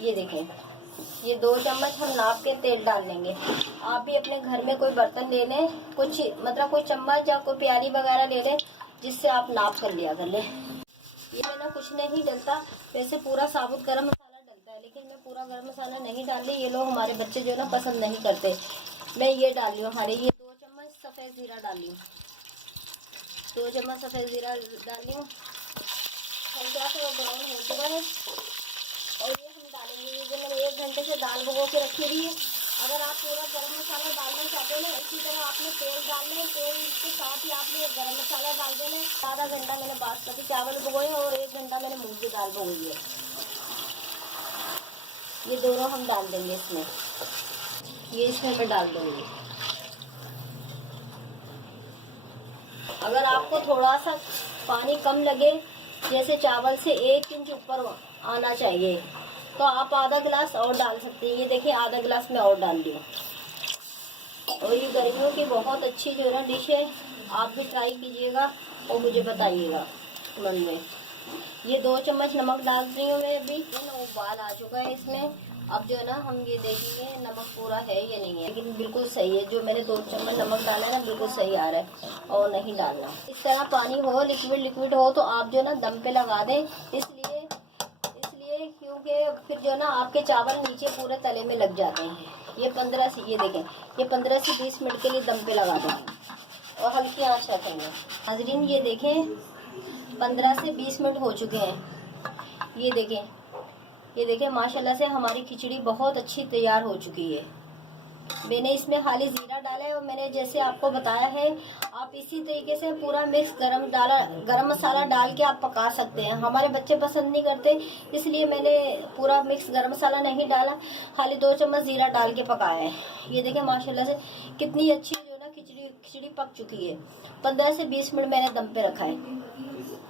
ये देखें, ये 2 चम्मच हम नाप के तेल डाल लेंगे। आप भी अपने घर में कोई बर्तन ले लें, कुछ मतलब कोई चम्मच या कोई प्याली वगैरह ले लें जिससे आप नाप कर लिया कर लें। ये ना कुछ नहीं डलता, वैसे पूरा साबुत गरम मसाला डलता है, लेकिन मैं पूरा गरम मसाला नहीं डाल रही। ये लोग हमारे बच्चे जो है ना पसंद नहीं करते। मैं ये डाल रही हूँ, हमारे ये 2 चम्मच सफ़ेद ज़ीरा डाल रही हूँ, 2 चम्मच सफ़ेद ज़ीरा डाल रही हूँ। हल्का सा वो ब्राउन हो चुका है और ये हम डालेंगे। ये जो मैंने 1 घंटे से दाल भिगो के रखी हुई है। अगर आप पूरा गरम मसाला डालना चाहते हो ना, इसी तरह आपने तेल डालना है, तेल के साथ ही आपने गरम मसाला डाल देना। आधा घंटा मैंने बासमती चावल भिगोए और 1 घंटा मैंने मूंग की दाल भिगोई है। ये दोनों हम डाल देंगे इसमें, ये इसमें मैं डाल दूँगी। अगर आपको थोड़ा सा पानी कम लगे, जैसे चावल से 1 इंच ऊपर आना चाहिए, तो आप आधा गिलास और डाल सकते हैं। ये देखिए आधा गिलास में और डाल दिया। और ये गर्मियों की बहुत अच्छी जो है ना डिश है, आप भी ट्राई कीजिएगा और मुझे बताइएगा कमेंट में। ये 2 चम्मच नमक डाल रही हूँ मैं अभी। उबाल आ चुका है इसमें। अब जो है ना हम ये देखेंगे नमक पूरा है या नहीं है, लेकिन बिल्कुल सही है। जो मैंने 2 चम्मच नमक डाला है ना, बिल्कुल सही आ रहा है। और नहीं डालना, इस तरह पानी हो, लिक्विड लिक्विड हो तो आप जो है ना दम पे लगा दें। इसलिए क्योंकि फिर जो है ना आपके चावल नीचे पूरे तले में लग जाते हैं। ये 15 से, ये देखें, ये 15 से 20 मिनट के लिए दम पे लगा देंगे और हल्की आंच रखेंगे। नाज़रीन ये देखें 15 से 20 मिनट हो चुके हैं। ये देखें माशाल्लाह से हमारी खिचड़ी बहुत अच्छी तैयार हो चुकी है। मैंने इसमें खाली ज़ीरा डाला है और मैंने जैसे आपको बताया है, आप इसी तरीके से पूरा मिक्स गरम मसाला डाल के आप पका सकते हैं। हमारे बच्चे पसंद नहीं करते, इसलिए मैंने पूरा मिक्स गरम मसाला नहीं डाला, खाली 2 चम्मच ज़ीरा डाल के पकाया है। ये देखें माशाल्लाह से कितनी अच्छी जो ना खिचड़ी पक चुकी है। 15 से 20 मिनट मैंने दम पे रखा है।